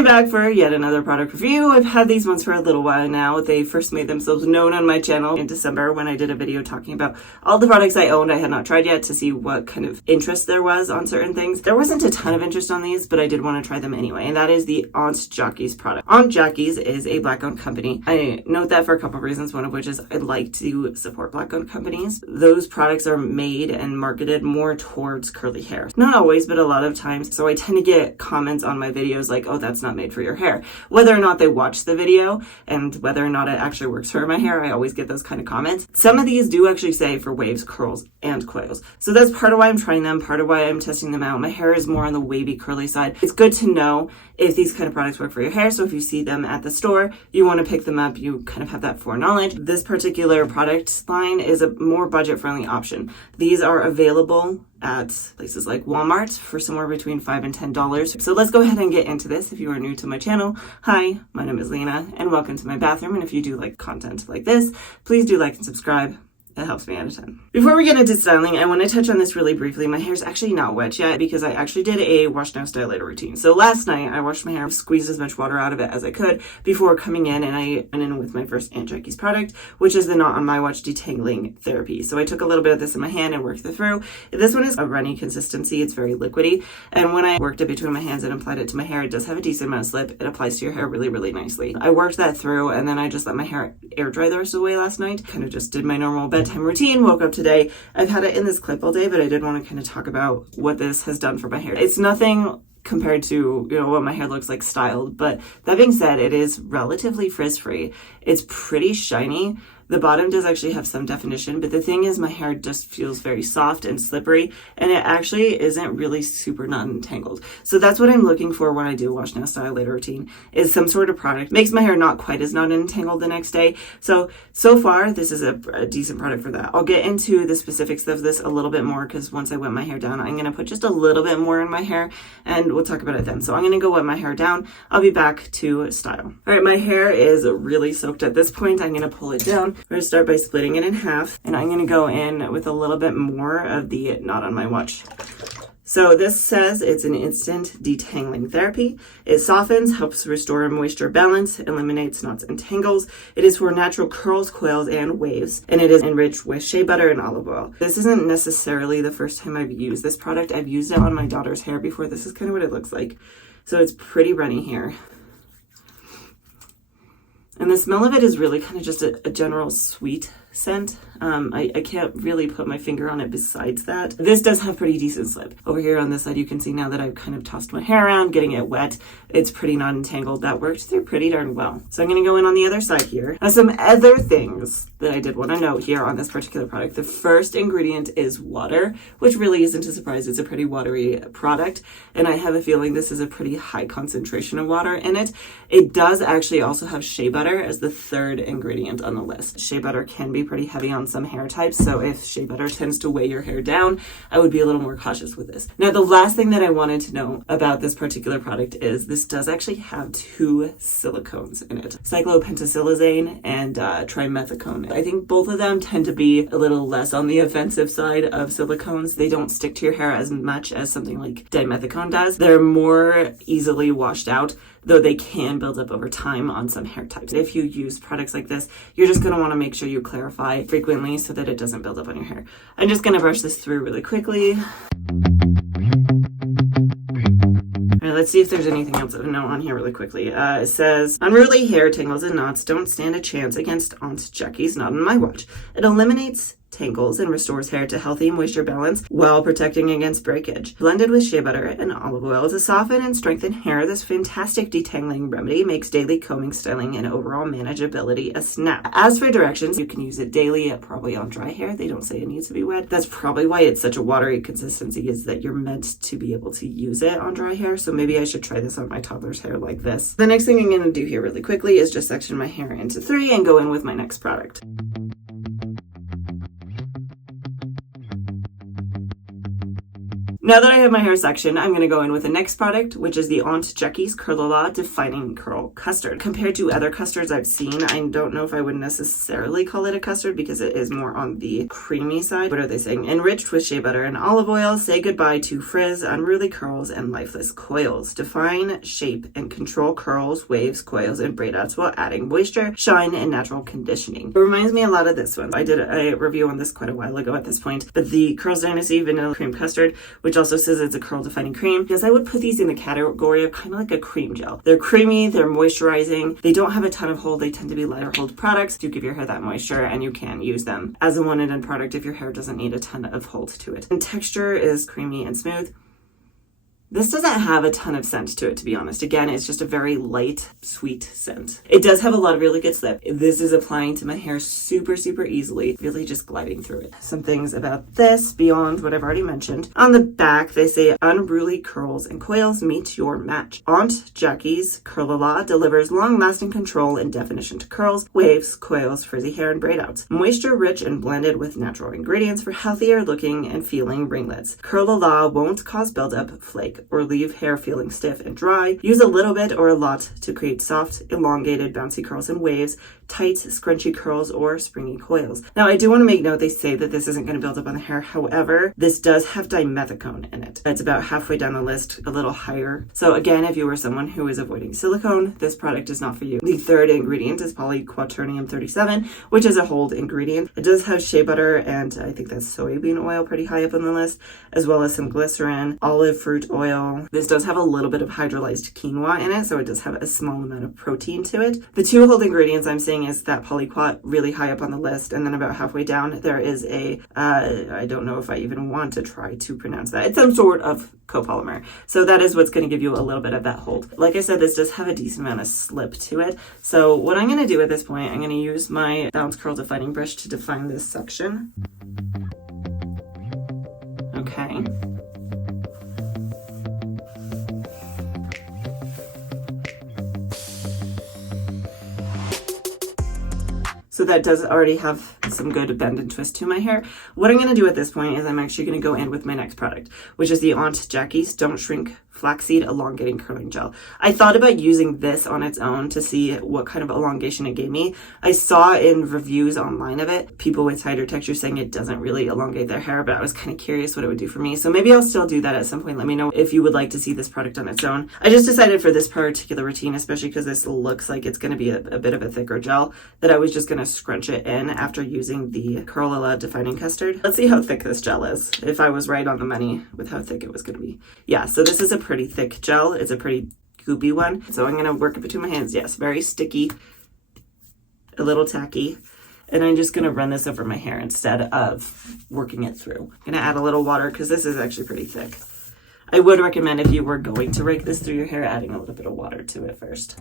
I'm back for yet another product review. I've had these ones for a little while now. They first made themselves known on my channel in December when I did a video talking about all the products I owned I had not tried yet to see what kind of interest there was on certain things. There wasn't a ton of interest on these, but I did want to try them anyway, and that is the Aunt Jackie's product. Aunt Jackie's is a Black-owned company. I note that for a couple of reasons, one of which is I like to support Black-owned companies. Those products are made and marketed more towards curly hair. Not always, but a lot of times. So I tend to get comments on my videos like, oh, that's not made for your hair. Whether or not they watch the video and whether or not it actually works for my hair, I always get those kind of comments. Some of these do actually say for waves, curls, and coils. So that's part of why I'm trying them, part of why I'm testing them out. My hair is more on the wavy, curly side. It's good to know if these kind of products work for your hair. So if you see them at the store, you want to pick them up, you kind of have that foreknowledge. This particular product line is a more budget-friendly option. These are available at places like Walmart for somewhere between $5 and $10. So let's go ahead and get into this. If you are new to my channel, hi, my name is Lena and welcome to my bathroom. And if you do like content like this, please do like and subscribe. It helps me out a ton. Before we get into styling, I want to touch on this really briefly. My hair's actually not wet yet because I actually did a wash now, style later routine. So last night I washed my hair, squeezed as much water out of it as I could before coming in, and I went in with my first Aunt Jackie's product, which is the Not On My Watch Detangling Therapy. So I took a little bit of this in my hand and worked it through. This one is a runny consistency. It's very liquidy. And when I worked it between my hands and applied it to my hair, it does have a decent amount of slip. It applies to your hair really, really nicely. I worked that through and then I just let my hair air dry the rest of the way last night. Kind of just did my normal bedtime routine, woke up today. I've had it in this clip all day, but I did want to kind of talk about what this has done for my hair. It's nothing compared to, you know, what my hair looks like styled, but that being said, it is relatively frizz-free. It's pretty shiny. The bottom does actually have some definition, but the thing is my hair just feels very soft and slippery, and it actually isn't really super non-entangled. So that's what I'm looking for when I do wash now, style later routine, is some sort of product. Makes my hair not quite as non-entangled the next day. So far, this is a decent product for that. I'll get into the specifics of this a little bit more because once I wet my hair down, I'm going to put just a little bit more in my hair, and we'll talk about it then. So I'm going to go wet my hair down. I'll be back to style. All right, my hair is really soaked at this point. I'm going to pull it down. We're going to start by splitting it in half, and I'm going to go in with a little bit more of the Not On My Watch. So this says it's an instant detangling therapy. It softens, helps restore moisture balance, eliminates knots and tangles. It is for natural curls, coils, and waves, and it is enriched with shea butter and olive oil. This isn't necessarily the first time I've used this product. I've used it on my daughter's hair before. This is kind of what it looks like. So it's pretty runny here. And the smell of it is really kind of just a general sweet scent. I can't really put my finger on it besides that. This does have pretty decent slip. Over here on this side, you can see now that I've kind of tossed my hair around, getting it wet. It's pretty non-entangled. That worked through pretty darn well. So I'm going to go in on the other side here. Now, some other things that I did want to note here on this particular product. The first ingredient is water, which really isn't a surprise. It's a pretty watery product, and I have a feeling this is a pretty high concentration of water in it. It does actually also have shea butter as the third ingredient on the list. Shea butter can be pretty heavy on some hair types, so if shea butter tends to weigh your hair down, I would be a little more cautious with this. Now, the last thing that I wanted to know about this particular product is this does actually have two silicones in it, cyclopentasilisane and trimethicone. I think both of them tend to be a little less on the offensive side of silicones. They don't stick to your hair as much as something like dimethicone does. They're more easily washed out, though they can build up over time on some hair types. If you use products like this, you're just going to want to make sure you clarify frequently so that it doesn't build up on your hair. I'm just going to brush this through really quickly. All right, let's see if there's anything else to note on here really quickly. It says, unruly hair tangles and knots don't stand a chance against Aunt Jackie's Not On My Watch. It eliminates tangles and restores hair to healthy moisture balance while protecting against breakage. Blended with shea butter and olive oil to soften and strengthen hair, this fantastic detangling remedy makes daily combing, styling, and overall manageability a snap. As for directions, you can use it daily, probably on dry hair. They don't say it needs to be wet. That's probably why it's such a watery consistency, is that you're meant to be able to use it on dry hair. So maybe I should try this on my toddler's hair like this. The next thing I'm going to do here really quickly is just section my hair into 3 and go in with my next product. Now that I have my hair section, I'm going to go in with the next product, which is the Aunt Jackie's Curl Defining Curl Custard. Compared to other custards I've seen, I don't know if I would necessarily call it a custard because it is more on the creamy side. What are they saying? Enriched with shea butter and olive oil, say goodbye to frizz, unruly curls, and lifeless coils. Define, shape, and control curls, waves, coils, and braid outs while adding moisture, shine, and natural conditioning. It reminds me a lot of this one. I did a review on this quite a while ago at this point, but the Curls Dynasty Vanilla Cream Custard, which also says it's a curl defining cream, because I would put these in the category of kind of like a cream gel. They're creamy, they're moisturizing, they don't have a ton of hold, they tend to be lighter hold products to give your hair that moisture, and you can use them as a one and done product if your hair doesn't need a ton of hold to it. And texture is creamy and smooth. This doesn't have a ton of scent to it, to be honest. Again, it's just a very light, sweet scent. It does have a lot of really good slip. This is applying to my hair super, super easily, really just gliding through it. Some things about this beyond what I've already mentioned. On the back, they say unruly curls and coils meet your match. Aunt Jackie's Curl-A-La delivers long-lasting control and definition to curls, waves, coils, frizzy hair, and braid outs. Moisture-rich and blended with natural ingredients for healthier looking and feeling ringlets. Curl-A-La won't cause buildup, flake, or leave hair feeling stiff and dry. Use a little bit or a lot to create soft, elongated, bouncy curls and waves, tight, scrunchy curls, or springy coils. Now, I do want to make note, they say that this isn't going to build up on the hair. However, this does have dimethicone in it. It's about halfway down the list, a little higher. So again, if you were someone who is avoiding silicone, this product is not for you. The third ingredient is polyquaternium 37, which is a hold ingredient. It does have shea butter and I think that's soybean oil pretty high up on the list, as well as some glycerin, olive fruit oil. This does have a little bit of hydrolyzed quinoa in it, so it does have a small amount of protein to it. The two hold ingredients I'm saying is that polyquat really high up on the list, and then about halfway down there is a I don't know if I even want to try to pronounce that. It's some sort of copolymer. So that is what's going to give you a little bit of that hold. Like I said, this does have a decent amount of slip to it. So what I'm going to do at this point, I'm going to use my Bounce Curl Defining Brush to define this section. Okay. So that does already have some good bend and twist to my hair. What I'm going to do at this point is I'm actually going to go in with my next product, which is the Aunt Jackie's Don't Shrink Flaxseed Elongating Curling Gel. I thought about using this on its own to see what kind of elongation it gave me. I saw in reviews online of it, people with tighter texture saying it doesn't really elongate their hair, but I was kind of curious what it would do for me. So maybe I'll still do that at some point. Let me know if you would like to see this product on its own. I just decided for this particular routine, especially because this looks like it's going to be a bit of a thicker gel, that I was just going to scrunch it in after using the Curl-A-La Defining Custard. Let's see how thick this gel is, if I was right on the money with how thick it was going to be. Yeah, so this is a pretty thick gel. It's a pretty goopy one. So I'm going to work it between my hands. Yes, very sticky, a little tacky. And I'm just going to run this over my hair instead of working it through. I'm going to add a little water because this is actually pretty thick. I would recommend if you were going to rake this through your hair, adding a little bit of water to it first.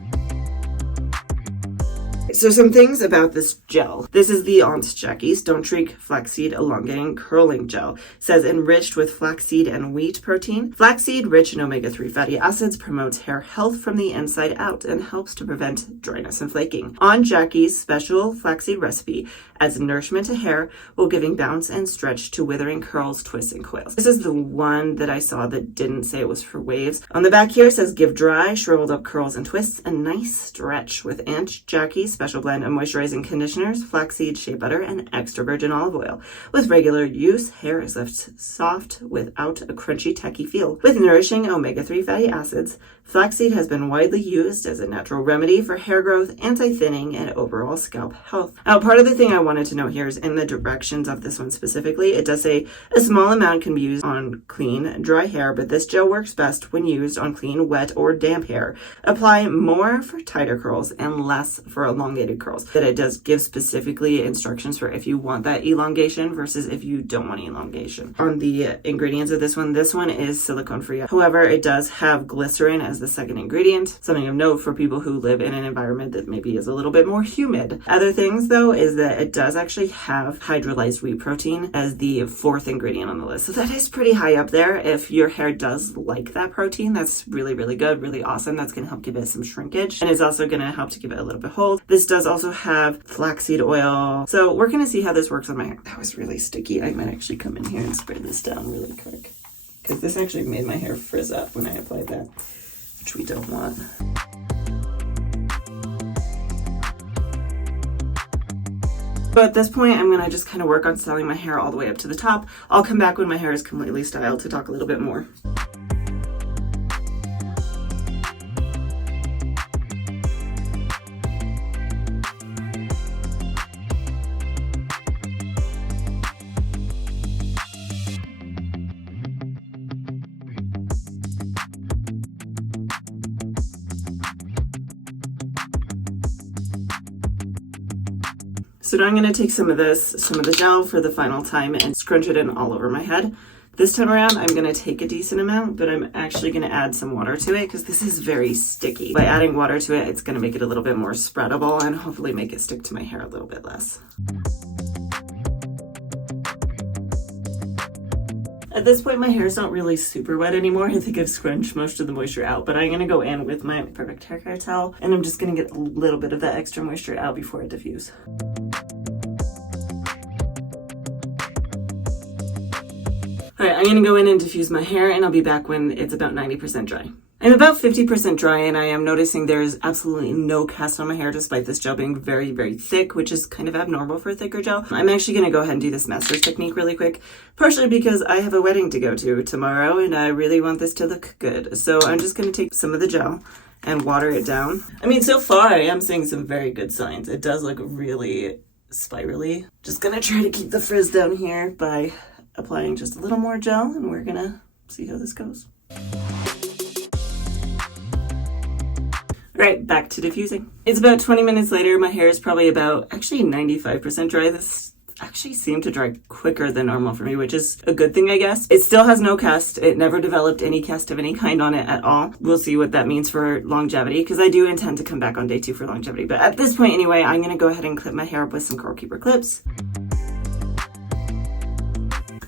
So some things about this gel. This is the Aunt Jackie's Don't Shrink Flaxseed Elongating Curling Gel. It says enriched with flaxseed and wheat protein. Flaxseed, rich in omega-3 fatty acids, promotes hair health from the inside out and helps to prevent dryness and flaking. Aunt Jackie's special flaxseed recipe adds nourishment to hair while giving bounce and stretch to withering curls, twists, and coils. This is the one that I saw that didn't say it was for waves. On the back here it says give dry, shriveled up curls and twists, a nice stretch with Aunt Jackie's special blend of moisturizing conditioners, flaxseed, shea butter, and extra virgin olive oil. With regular use, hair is left soft without a crunchy, tacky feel. With nourishing omega-3 fatty acids, flaxseed has been widely used as a natural remedy for hair growth, anti-thinning, and overall scalp health. Now, part of the thing I wanted to note here is in the directions of this one specifically, it does say a small amount can be used on clean, dry hair, but this gel works best when used on clean, wet, or damp hair. Apply more for tighter curls and less for elongated curls. That it does give specifically instructions for if you want that elongation versus if you don't want elongation. On the ingredients of this one is silicone free. However, it does have glycerin as the second ingredient. Something of note for people who live in an environment that maybe is a little bit more humid. Other things though is that it does actually have hydrolyzed wheat protein as the fourth ingredient on the list. So that is pretty high up there. If your hair does like that protein, that's really, really good, really awesome. That's going to help give it some shrinkage, and it's also going to help to give it a little bit hold. This does also have flaxseed oil. So we're going to see how this works on my hair. That was really sticky. I might actually come in here and spray this down really quick. because this actually made my hair frizz up when I applied that, which we don't want. So at this point, I'm gonna just kind of work on styling my hair all the way up to the top. I'll come back when my hair is completely styled to talk a little bit more. So now I'm going to take some of the gel for the final time and scrunch it in all over my head. This time around, I'm going to take a decent amount, but I'm actually going to add some water to it because this is very sticky. By adding water to it, it's going to make it a little bit more spreadable and hopefully make it stick to my hair a little bit less. At this point, my hair's not really super wet anymore. I think I've scrunched most of the moisture out, but I'm going to go in with my Perfect Hair Care towel, and I'm just going to get a little bit of that extra moisture out before I diffuse. Alright, I'm going to go in and diffuse my hair, and I'll be back when it's about 90% dry. I'm about 50% dry, and I am noticing there's absolutely no cast on my hair despite this gel being very, very thick, which is kind of abnormal for a thicker gel. I'm actually going to go ahead and do this master's technique really quick, partially because I have a wedding to go to tomorrow, and I really want this to look good. So I'm just going to take some of the gel and water it down. I mean, so far I am seeing some very good signs. It does look really spirally. Just going to try to keep the frizz down here by applying just a little more gel, and we're going to see how this goes. Right, back to diffusing. It's about 20 minutes later. My hair is probably about actually 95% dry. This actually seemed to dry quicker than normal for me, which is a good thing, I guess. It still has no cast. It never developed any cast of any kind on it at all. We'll see what that means for longevity, because I do intend to come back on day 2 for longevity. But at this point anyway, I'm going to go ahead and clip my hair up with some Curl Keeper clips.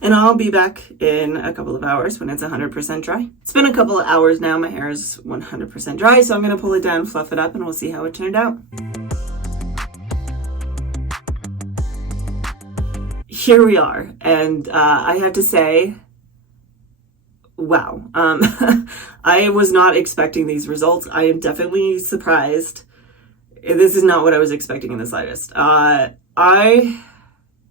And I'll be back in a couple of hours when it's 100% dry. It's been a couple of hours now. My hair is 100% dry, so I'm going to pull it down, fluff it up, and we'll see how it turned out. Here we are, and I have to say, wow. I was not expecting these results. I am definitely surprised. This is not what I was expecting in the slightest.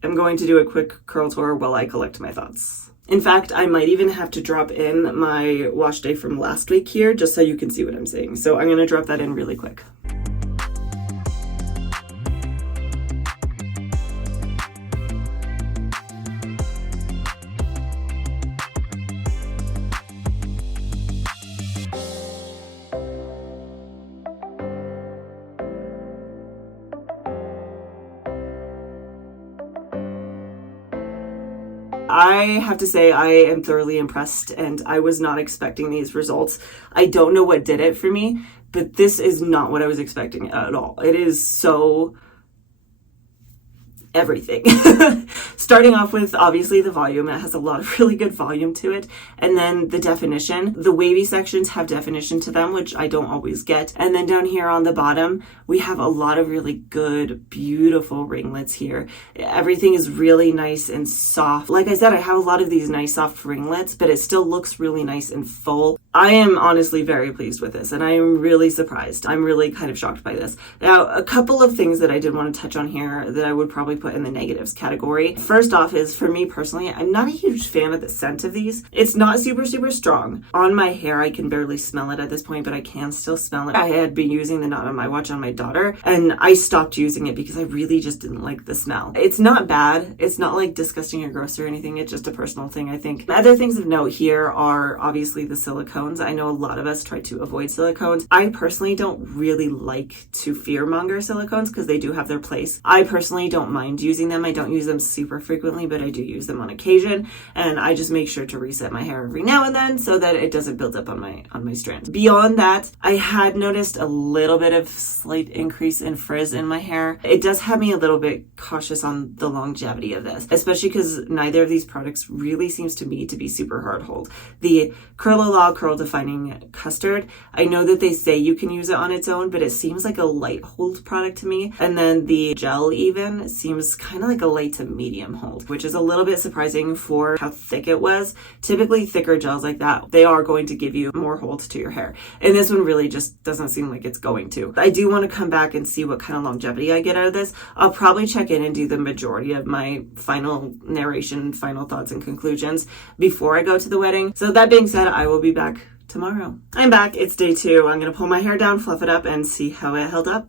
I'm going to do a quick curl tour while I collect my thoughts. In fact, I might even have to drop in my wash day from last week here just so you can see what I'm saying. So I'm going to drop that in really quick. I have to say I am thoroughly impressed, and I was not expecting these results. I don't know what did it for me, but this is not what I was expecting at all. It is so everything. Starting off with obviously the volume. It has a lot of really good volume to it, and then the definition. The wavy sections have definition to them, which I don't always get. And then down here on the bottom we have a lot of really good, beautiful ringlets here. Everything is really nice and soft. Like I said, I have a lot of these nice soft ringlets, but it still looks really nice and full. I am honestly very pleased with this, and I am really surprised. I'm really kind of shocked by this. Now, a couple of things that I did want to touch on here that I would probably put in the negatives category. First off is, for me personally, I'm not a huge fan of the scent of these. It's not super, super strong. On my hair, I can barely smell it at this point, but I can still smell it. I had been using the Not On My Watch on my daughter, and I stopped using it because I really just didn't like the smell. It's not bad. It's not like disgusting or gross or anything. It's just a personal thing, I think. Other things of note here are obviously the silicones. I know a lot of us try to avoid silicones. I personally don't really like to fearmonger silicones because they do have their place. I personally don't mind using them. I don't use them super frequently, but I do use them on occasion, and I just make sure to reset my hair every now and then so that it doesn't build up on my strands. Beyond that, I had noticed a little bit of slight increase in frizz in my hair. It does have me a little bit cautious on the longevity of this, especially because neither of these products really seems to me to be super hard hold. The Curl Curl Defining Custard, I know that they say you can use it on its own, but it seems like a light hold product to me. And then the gel even seems kind of like a light to medium medium hold, which is a little bit surprising for how thick it was. Typically thicker gels like that, they are going to give you more hold to your hair. And this one really just doesn't seem like it's going to. I do want to come back and see what kind of longevity I get out of this. I'll probably check in and do the majority of my final narration, final thoughts and conclusions before I go to the wedding. So that being said, I will be back tomorrow. I'm back. It's day 2. I'm going to pull my hair down, fluff it up, and see how it held up.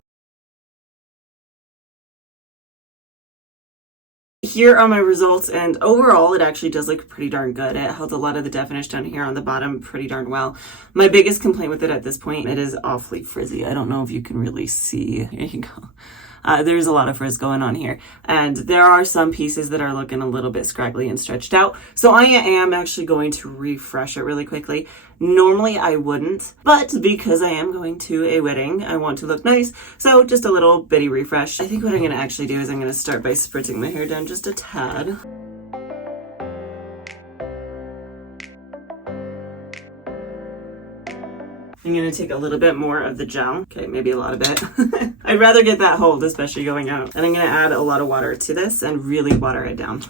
Here are my results, and overall it actually does look pretty darn good. It held a lot of the definition down here on the bottom pretty darn well. My biggest complaint with it at this point, it is awfully frizzy. I don't know if you can really see. Here you go. There's a lot of frizz going on here, and there are some pieces that are looking a little bit scraggly and stretched out. So I am actually going to refresh it really quickly. Normally I wouldn't, but because I am going to a wedding, I want to look nice. So just a little bitty refresh. I think what I'm going to actually do is I'm going to start by spritzing my hair down just a tad. I'm going to take a little bit more of the gel. Okay, maybe a lot of it. I'd rather get that hold, especially going out. And I'm going to add a lot of water to this and really water it down.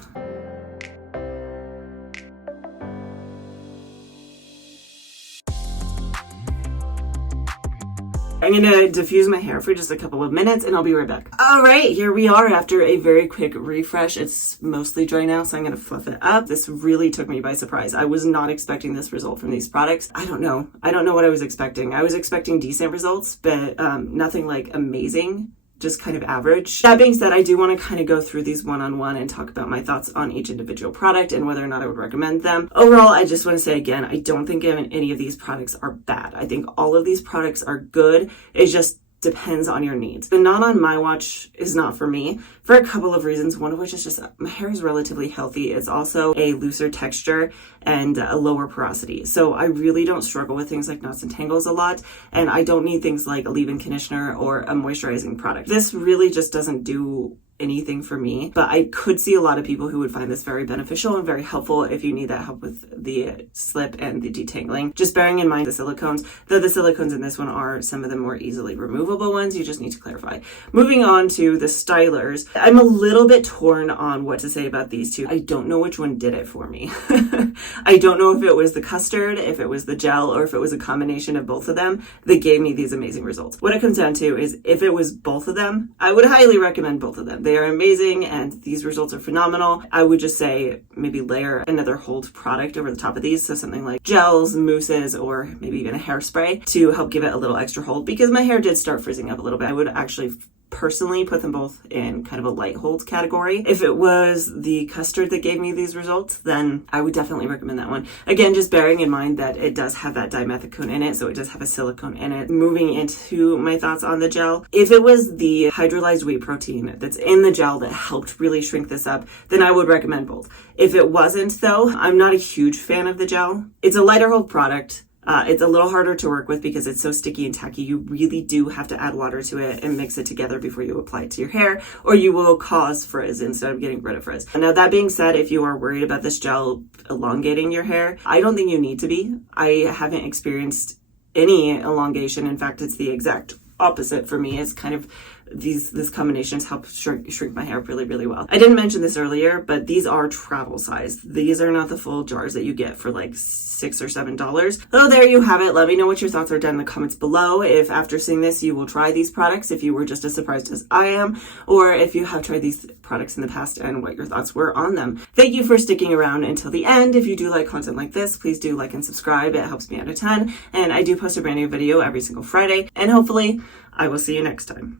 I'm going to diffuse my hair for just a couple of minutes and I'll be right back. All right, here we are after a very quick refresh. It's mostly dry now, so I'm going to fluff it up. This really took me by surprise. I was not expecting this result from these products. I don't know what I was expecting. I was expecting decent results, but nothing like amazing. Just kind of average. That being said, I do want to kind of go through these one-on-one and talk about my thoughts on each individual product and whether or not I would recommend them. Overall, I just want to say again, I don't think any of these products are bad. I think all of these products are good. It just depends on your needs. The Not On My Watch is not for me for a couple of reasons, one of which is just my hair is relatively healthy. It's also a looser texture and a lower porosity. So I really don't struggle with things like knots and tangles a lot, and I don't need things like a leave-in conditioner or a moisturizing product. This really just doesn't do anything for me, but I could see a lot of people who would find this very beneficial and very helpful if you need that help with the slip and the detangling. Just bearing in mind the silicones, though the silicones in this one are some of the more easily removable ones, you just need to clarify. Moving on to the stylers, I'm a little bit torn on what to say about these two. I don't know which one did it for me. I don't know if it was the Custard, if it was the gel, or if it was a combination of both of them that gave me these amazing results. What it comes down to is if it was both of them, I would highly recommend both of them. They are amazing and these results are phenomenal. I would just say maybe layer another hold product over the top of these. So something like gels, mousses, or maybe even a hairspray to help give it a little extra hold, because my hair did start frizzing up a little bit. I would actually personally put them both in kind of a light hold category. If it was the Custard that gave me these results, then I would definitely recommend that one. Again, just bearing in mind that it does have that dimethicone in it, so it does have a silicone in it. Moving into my thoughts on the gel, if it was the hydrolyzed whey protein that's in the gel that helped really shrink this up, then I would recommend both. If it wasn't though, I'm not a huge fan of the gel. It's a lighter hold product. It's a little harder to work with because it's so sticky and tacky. You really do have to add water to it and mix it together before you apply it to your hair, or you will cause frizz instead of getting rid of frizz. Now, that being said, if you are worried about this gel elongating your hair, I don't think you need to be. I haven't experienced any elongation. In fact, it's the exact opposite for me. It's kind of these combinations help shrink my hair really, really well. I didn't mention this earlier, but these are travel size. These are not the full jars that you get for like $6 or $7. So there you have it. Let me know what your thoughts are down in the comments below. If after seeing this, you will try these products, if you were just as surprised as I am, or if you have tried these products in the past and what your thoughts were on them. Thank you for sticking around until the end. If you do like content like this, please do like and subscribe. It helps me out a ton. And I do post a brand new video every single Friday. And hopefully I will see you next time.